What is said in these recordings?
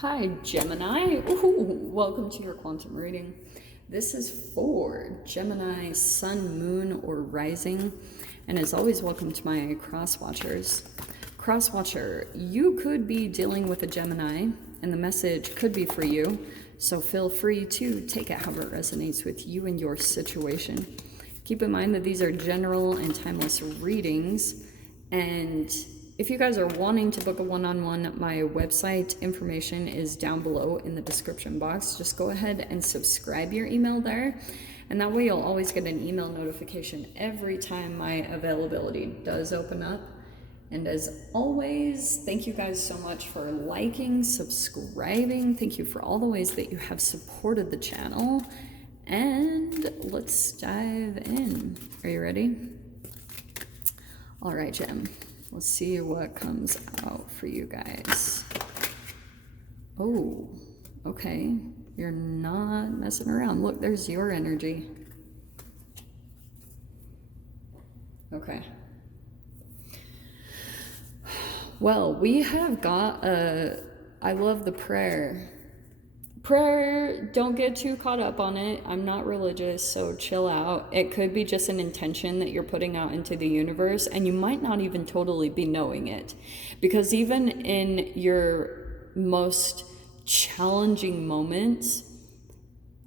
Hi, Gemini. Ooh, welcome to your quantum reading. This is for Gemini, Sun, Moon, or Rising. And as always, welcome to my cross watchers. Cross watcher, you could be dealing with a Gemini, and the message could be for you. So feel free to take it however it resonates with you and your situation. Keep in mind that these are general and timeless readings. And if you guys are wanting to book a one-on-one, my website information is down below in the description box. Just go ahead and subscribe your email there. And that way you'll always get an email notification every time my availability does open up. And as always, thank you guys so much for liking, subscribing. Thank you for all the ways that you have supported the channel. And let's dive in. Are you ready? All right, Gem. Let's see what comes out for you guys. Oh, okay. You're not messing around. Look, there's your energy. Okay. Well, we have got I love the prayer. Prayer, don't get too caught up on it. I'm not religious, so chill out. It could be just an intention that you're putting out into the universe, and you might not even totally be knowing it. Because even in your most challenging moments,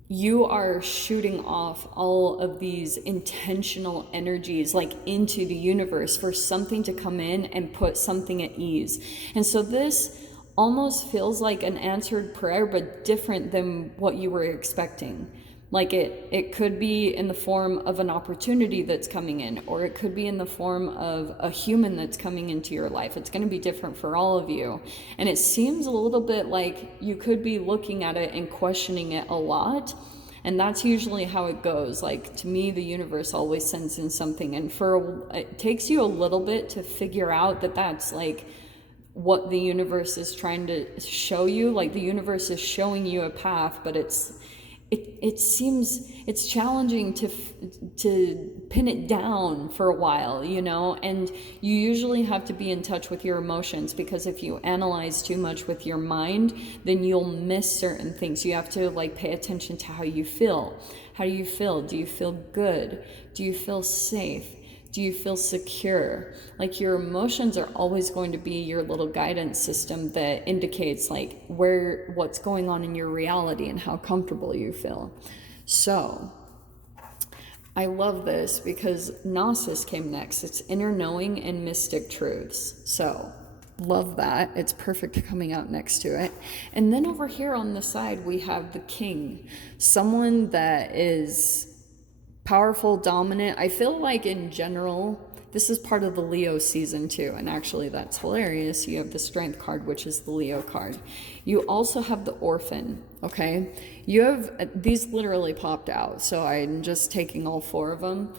you are shooting off all of these intentional energies like into the universe for something to come in and put something at ease. And so this almost feels like an answered prayer, but different than what you were expecting. Like it could be in the form of an opportunity that's coming in, or it could be in the form of a human that's coming into your life. It's going to be different for all of you. And it seems a little bit like you could be looking at it and questioning it a lot. And that's usually how it goes. Like, to me, the universe always sends in something. And it takes you a little bit to figure out that that's like what the universe is trying to show you. Like, the universe is showing you a path, but it seems it's challenging to pin it down for a while, you know. And you usually have to be in touch with your emotions, because if you analyze too much with your mind, then you'll miss certain things. You have to like pay attention to how you feel. How do you feel? Do you feel good? Do you feel safe? Do you feel secure? Like, your emotions are always going to be your little guidance system that indicates like what's going on in your reality and how comfortable you feel. So I love this because Gnosis came next. It's inner knowing and mystic truths. So love that. It's perfect coming out next to it. And then over here on the side, we have the King, someone that is powerful, dominant. I feel like in general, this is part of the Leo season too. And actually that's hilarious. You have the Strength card, which is the Leo card. You also have the Orphan, okay? You have, these literally popped out, so I'm just taking all four of them.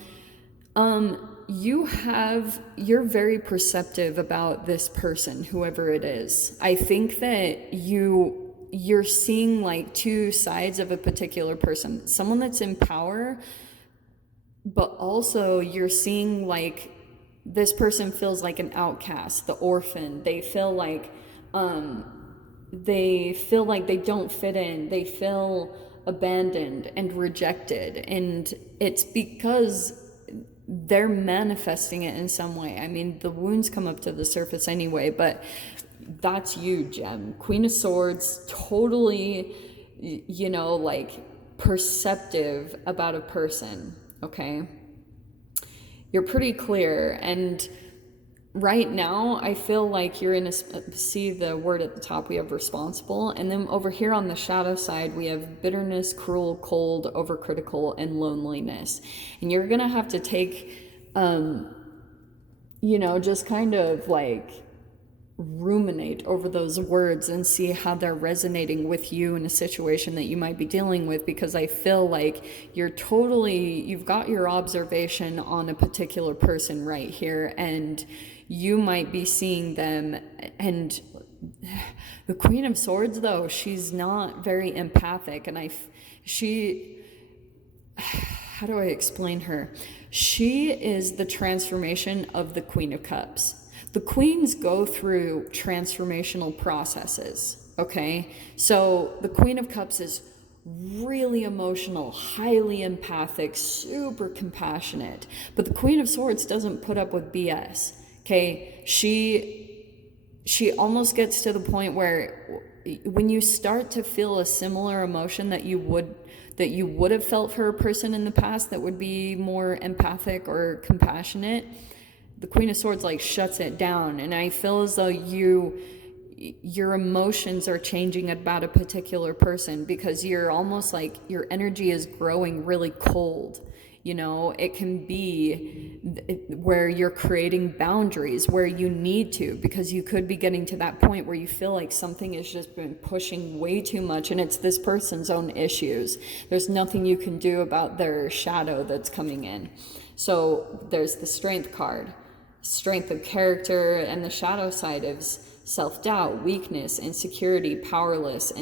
You're very perceptive about this person, whoever it is. I think that you're seeing like two sides of a particular person. Someone that's in power, but also you're seeing like this person feels like an outcast, the orphan. They feel like they don't fit in. They feel abandoned and rejected, and it's because they're manifesting it in some way. I mean, the wounds come up to the surface anyway, but that's you, Gem. Queen of Swords, totally, you know, like perceptive about a person. Okay, you're pretty clear, and right now I feel like you're in see the word at the top, we have responsible, and then over here on the shadow side we have bitterness, cruel, cold, overcritical, and loneliness. And you're gonna have to take you know, just kind of like ruminate over those words and see how they're resonating with you in a situation that you might be dealing with, because I feel like you've got your observation on a particular person right here, and you might be seeing them. And the Queen of Swords, though, she's not very empathic, and how do I explain her? She is the transformation of the Queen of Cups. The queens go through transformational processes. okay? So the Queen of Cups is really emotional, highly empathic, super compassionate. But the Queen of Swords doesn't put up with BS, okay? She almost gets to the point where when you start to feel a similar emotion that you would have felt for a person in the past that would be more empathic or compassionate, the Queen of Swords like shuts it down. And I feel as though your emotions are changing about a particular person because you're almost like your energy is growing really cold. You know, it can be where you're creating boundaries where you need to, because you could be getting to that point where you feel like something has just been pushing way too much and it's this person's own issues. There's nothing you can do about their shadow that's coming in. So there's the Strength card, strength of character, and the shadow side is self-doubt, weakness, insecurity, powerlessness,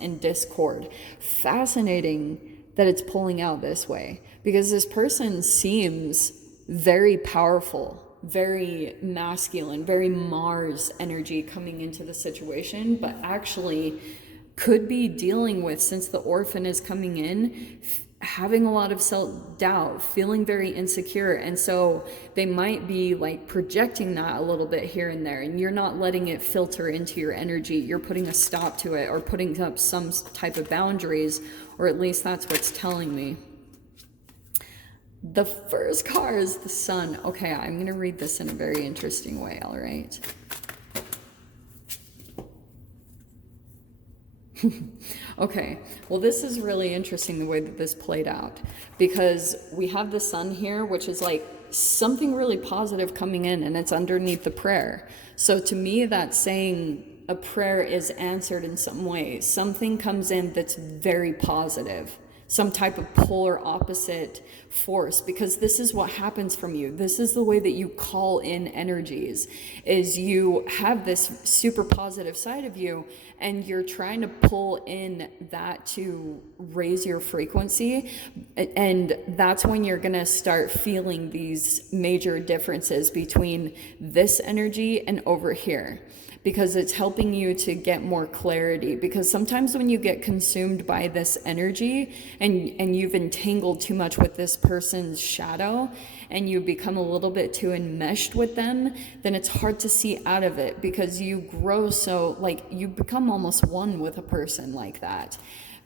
and discord. Fascinating that it's pulling out this way, because this person seems very powerful, very masculine, very Mars energy coming into the situation, but actually could be dealing with, since the Orphan is coming in, having a lot of self-doubt, feeling very insecure. And so they might be like projecting that a little bit here and there, and you're not letting it filter into your energy. You're putting a stop to it or putting up some type of boundaries, or at least that's what's telling me. The first card is the Sun. Okay, I'm going to read this in a very interesting way, all right? Okay, well, this is really interesting the way that this played out, because we have the Sun here, which is like something really positive coming in, and it's underneath the prayer. So to me, that's saying a prayer is answered in some way. Something comes in that's very positive, some type of polar opposite force, because this is what happens from you. This is the way that you call in energies, is you have this super positive side of you, and you're trying to pull in that to raise your frequency. And that's when you're going to start feeling these major differences between this energy and over here, because it's helping you to get more clarity. Because sometimes when you get consumed by this energy and you've entangled too much with this person's shadow and you become a little bit too enmeshed with them, then it's hard to see out of it, because you grow so, like, you become almost one with a person like that.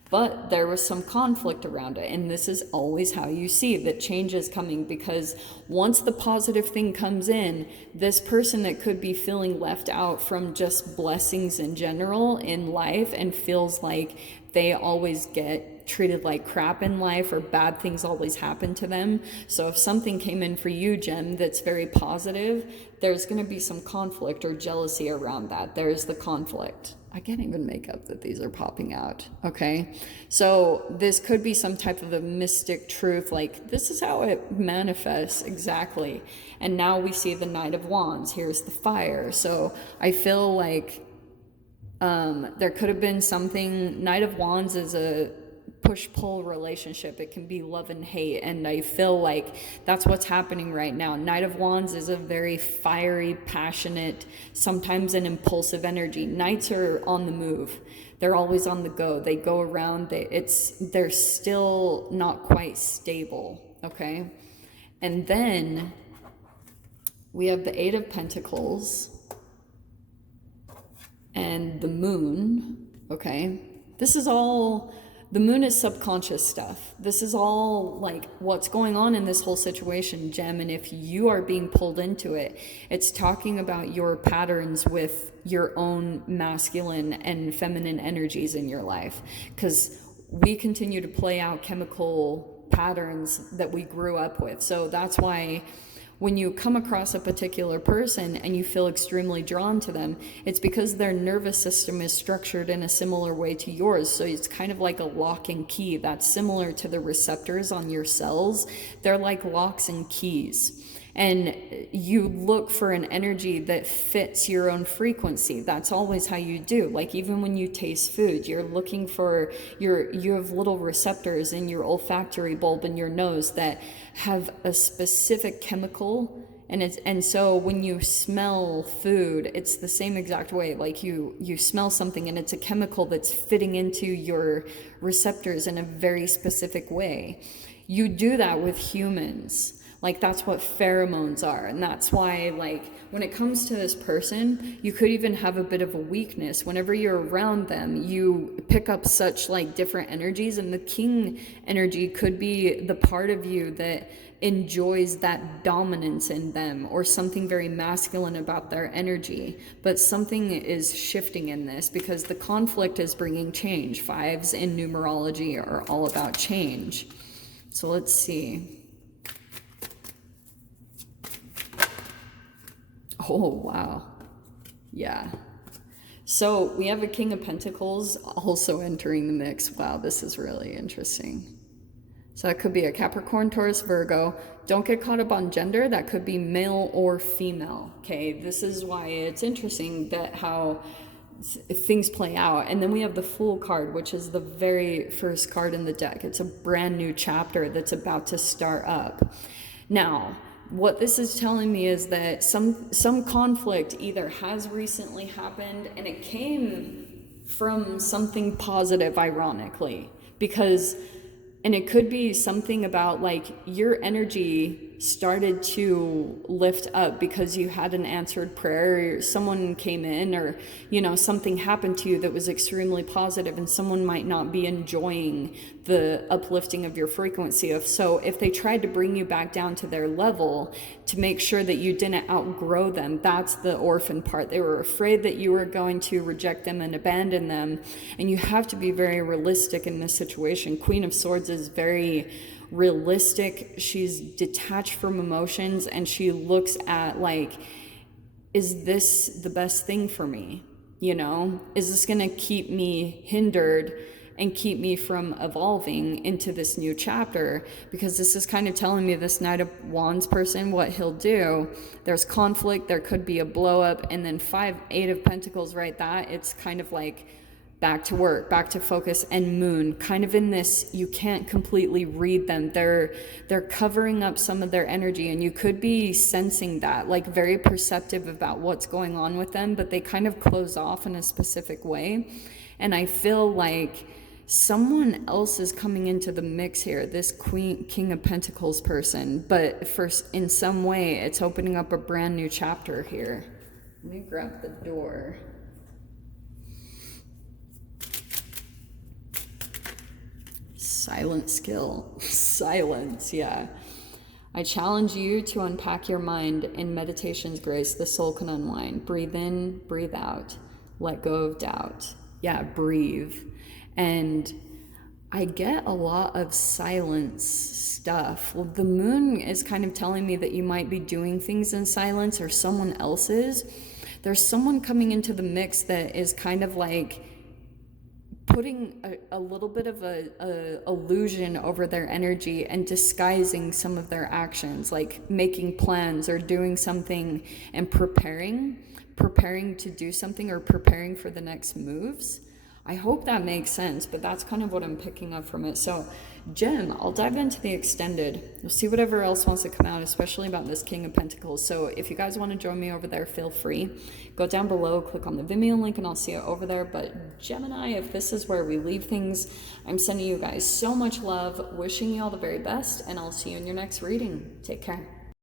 But there was some conflict around it, and this is always how you see that change is coming, because once the positive thing comes in, this person that could be feeling left out from just blessings in general in life and feels like they always get treated like crap in life, or bad things always happen to them. So if something came in for you, Jem, that's very positive, there's going to be some conflict or jealousy around that. There's the conflict. I can't even make up that these are popping out, okay? So this could be some type of a mystic truth, like this is how it manifests exactly. And now we see the Knight of Wands. Here's the fire. So I feel like there could have been something. Knight of Wands is a push-pull relationship. It can be love and hate, and I feel like that's what's happening right now. Knight of Wands is a very fiery, passionate, sometimes an impulsive energy. Knights are on the move. They're always on the go. They go around. They're still not quite stable, okay? And then we have the Eight of Pentacles and the Moon, okay? This is all... The Moon is subconscious stuff. This is all like what's going on in this whole situation, Jem. And if you are being pulled into it, it's talking about your patterns with your own masculine and feminine energies in your life. Because we continue to play out chemical patterns that we grew up with. So that's why when you come across a particular person and you feel extremely drawn to them, it's because their nervous system is structured in a similar way to yours. So it's kind of like a lock and key that's similar to the receptors on your cells. They're like locks and keys. And you look for an energy that fits your own frequency. That's always how you do. Like even when you taste food, you're looking for you have little receptors in your olfactory bulb in your nose that have a specific chemical And so when you smell food, it's the same exact way. Like you smell something and it's a chemical that's fitting into your receptors in a very specific way. You do that with humans. Like that's what pheromones are. And that's why, like, when it comes to this person, you could even have a bit of a weakness. Whenever you're around them, you pick up such like different energies, and the king energy could be the part of you that enjoys that dominance in them, or something very masculine about their energy. But something is shifting in this because the conflict is bringing change. Fives in numerology are all about change. So let's see. Oh, wow. Yeah. So we have a King of Pentacles also entering the mix. Wow, this is really interesting. So that could be a Capricorn, Taurus, Virgo. Don't get caught up on gender. That could be male or female. Okay, this is why it's interesting that how things play out. And then we have the Fool card, which is the very first card in the deck. It's a brand new chapter that's about to start up. Now, what this is telling me is that some conflict either has recently happened, and it came from something positive, ironically, because, and it could be something about like your energy started to lift up because you had an answered prayer, or someone came in, or something happened to you that was extremely positive, and someone might not be enjoying the uplifting of your frequency. So if they tried to bring you back down to their level to make sure that you didn't outgrow them, that's the orphan part. They were afraid that you were going to reject them and abandon them. And you have to be very realistic in this situation. Queen of Swords is very realistic. She's detached from emotions, and she looks at like, is this the best thing for me? Is this going to keep me hindered and keep me from evolving into this new chapter? Because this is kind of telling me, this Knight of Wands person, what he'll do. There's conflict, there could be a blow up, and then 5, 8 of Pentacles, right? It's kind of like back to work, back to focus, and Moon kind of in this, you can't completely read them. They're covering up some of their energy, and you could be sensing that, like very perceptive about what's going on with them, but they kind of close off in a specific way. And I feel like someone else is coming into the mix here, this King of Pentacles person, but first, in some way, it's opening up a brand new chapter here. Let me grab the door. Silent skill. Silence, yeah. I challenge you to unpack your mind in meditation's grace. The soul can unwind. Breathe in, breathe out. Let go of doubt. Yeah, breathe. And I get a lot of silence stuff. Well, the moon is kind of telling me that you might be doing things in silence, or someone else is. There's someone coming into the mix that is kind of like putting a little bit of a illusion over their energy and disguising some of their actions, like making plans or doing something and preparing to do something, or preparing for the next moves. I hope that makes sense, but that's kind of what I'm picking up from it. So, Gem, I'll dive into the extended. We'll see whatever else wants to come out, especially about this King of Pentacles. So if you guys want to join me over there, feel free. Go down below, click on the Vimeo link, and I'll see you over there. But Gemini, if this is where we leave things, I'm sending you guys so much love, wishing you all the very best, and I'll see you in your next reading. Take care.